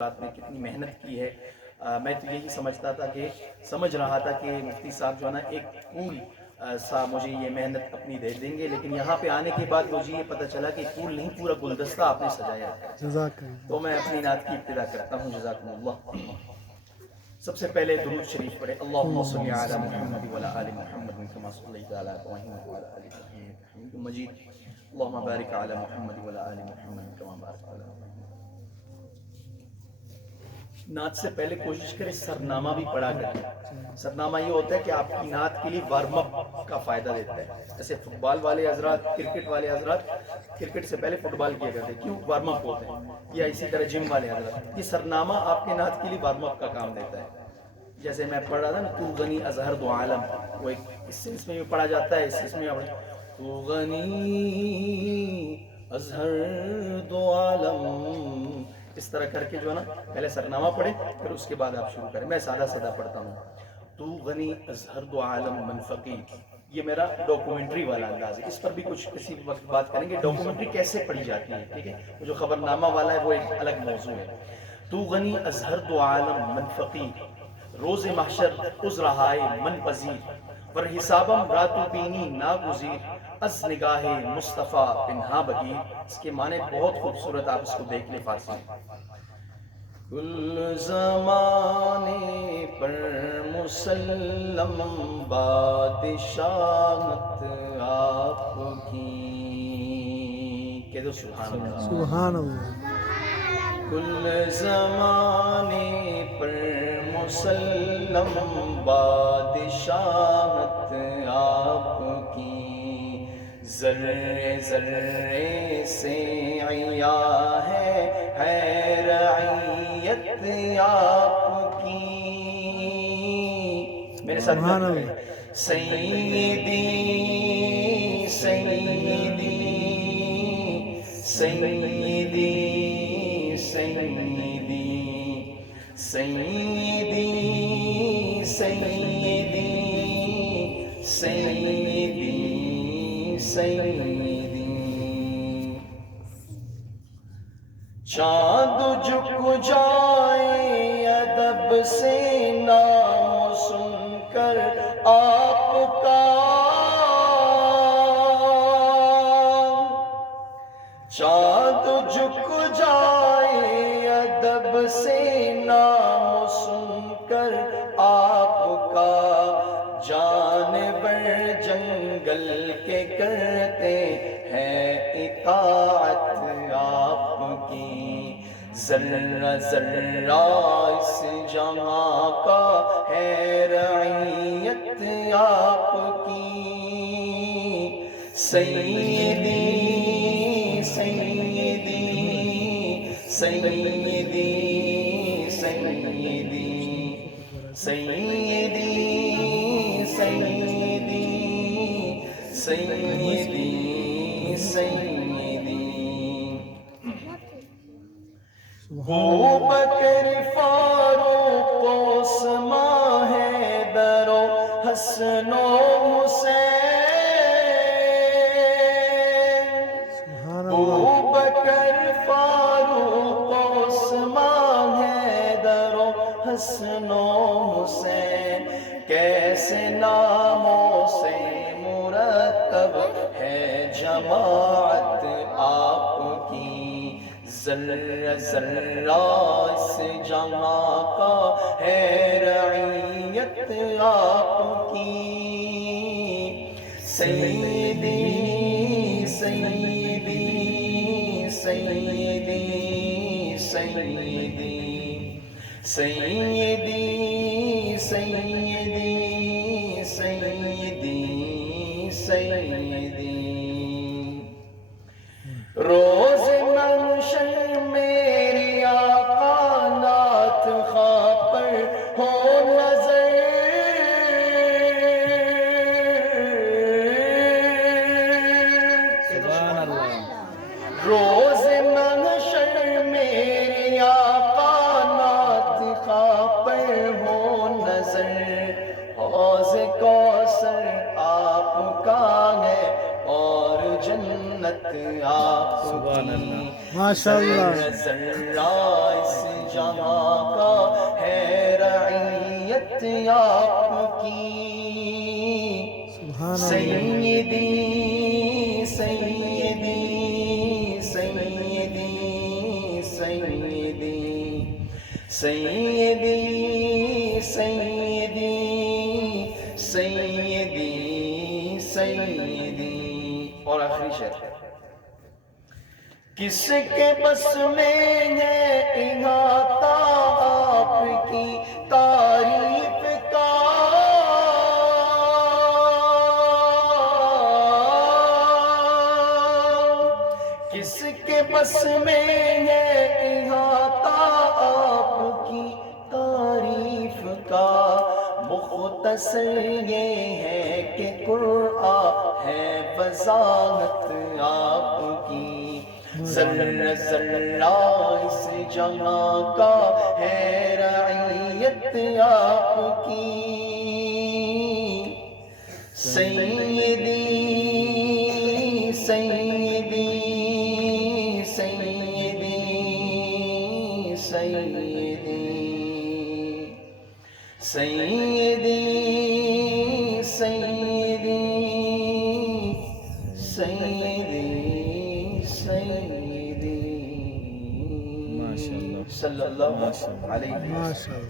رات میں کتنی محنت کی ہے. میں تو یہی سمجھ رہا تھا کہ مفتی صاحب جو ہے نا ایک پھول سا مجھے یہ محنت اپنی دے دیں گے، لیکن یہاں پہ آنے کے بعد مجھے یہ پتہ چلا کہ پھول نہیں، پورا گلدستہ آپ نے سجایا ہے. تو میں اپنی نعت کی ابتدا کرتا ہوں. جزاکم اللہ. سب سے پہلے درود شریف پڑھے. اللہم صلی علی محمد وعلی آل محمد کما صلیت علی ابراہیم وعلی آل ابراہیم انک حمید مجید. اللہم بارک علی محمد وعلی آل محمد کما بارکت علی ابراہیم. نعت سے پہلے کوشش کریں سرنامہ بھی پڑھا کریں. سرنامہ یہ ہوتا ہے کہ آپ کی نعت کے لیے وارم اپ کا فائدہ دیتا ہے. جیسے فٹ بال والے حضرات، کرکٹ والے حضرات کرکٹ سے پہلے فٹ بال کیا کرتے ہیں، کیوں؟ وارم اپ ہوتے ہیں. یا اسی طرح جم والے حضرات، یہ سرنامہ آپ کے نعت کے لیے وارم اپ کا کام دیتا ہے. جیسے میں پڑھ رہا تھا نا، تو غنی ازہر دو عالم، وہ ایک اس سینس میں بھی پڑھا جاتا ہے، اس سینس میں بھی تو غنی ازہر دو عالم، اس طرح کر کے جو ہے نا پہلے سرنامہ پڑھیں، پھر اس کے بعد آپ شروع کریں. میں سادہ سادہ پڑھتا ہوں. تو غنی ازہر دو عالم من فقیر. یہ میرا ڈاکومنٹری والا انداز ہے. اس پر بھی کچھ کسی وقت بات کریں گے ڈاکومنٹری کیسے پڑھی جاتی ہے. ٹھیک ہے، وہ جو خبرنامہ والا ہے وہ ایک الگ موضوع ہے. تو غنی ازہر دو عالم من فقیر، روز محشر عذرہائے من پذیر، ور حسابم راتو بینی ناگزیر، از نگاہ مصطفیٰ پنہا بگیر. اس کے معنی بہت خوبصورت، آپ اس کو دیکھ لیں فارسی میں. کل زمانے پر مسلم بادشاہت آپ کی. کہہ دو سبحان اللہ. سبحان اللہ. کل زمانے پر مسلم بادشاہت آپ کی، ذرے ذرے سے عیاں ہے رعیت آپ کی. میرے ساتھ سیدی سیدی سیدی سیدی سیدی سیدی سیدی سیدی. چاند جھک جائے ادب سے نام سن کر آپ کا، چاند جھک جائے ادب سے نام سن کر آپ کا، جانور جنگل کے کرتے ہیں اطاعت آپ کی، ذرہ ذرہ اس جہاں کا ہے رعیت آپ کی. سیدی سیدی سیدی سیدی سیدی سیدی سیدی سیدی. ابو بکر فاروق عثمان حیدر و حسن و حسین، ابو بکر فاروق عثمان حیدر و حسن و حسین، کیسے ناموں سے مرتب ہے جماعت آپ کی، ذرہ ذرہ اس جہاں کا ہے رعیت آپ کی. سیدی سیدی سیدی سیدی سیدی سیدی سیدی سیدی. روز منشر میری آقا نعت خواں پر ہو نظر، روز منشر میری آقا نعت خواں پر ہو نظر، حوض کوثر آپ کا ہے اور جنت آپ کی. ماشاء اللہ. ذرہ ذرہ اس جہاں کا ہے رعیت آپ کی سیدی سیدی سیدی سیدی سیدی سیدی سیدی سیدی اور آخری شعر کس کے بس میں ہے احاطہ آپ کی تعریف کا کس کے بس میں ہے احاطہ آپ کی تعریف کا مختصر یہ ہے کہ قرآن ہے وضاحت آپ کی ذرہ ذرہ اس جہاں کا ہے رعیت آپ کی سیدی سیدی سیدی سیدی سیدی سیدی سیدی سیدی صلی اللہ علیہ وسلم.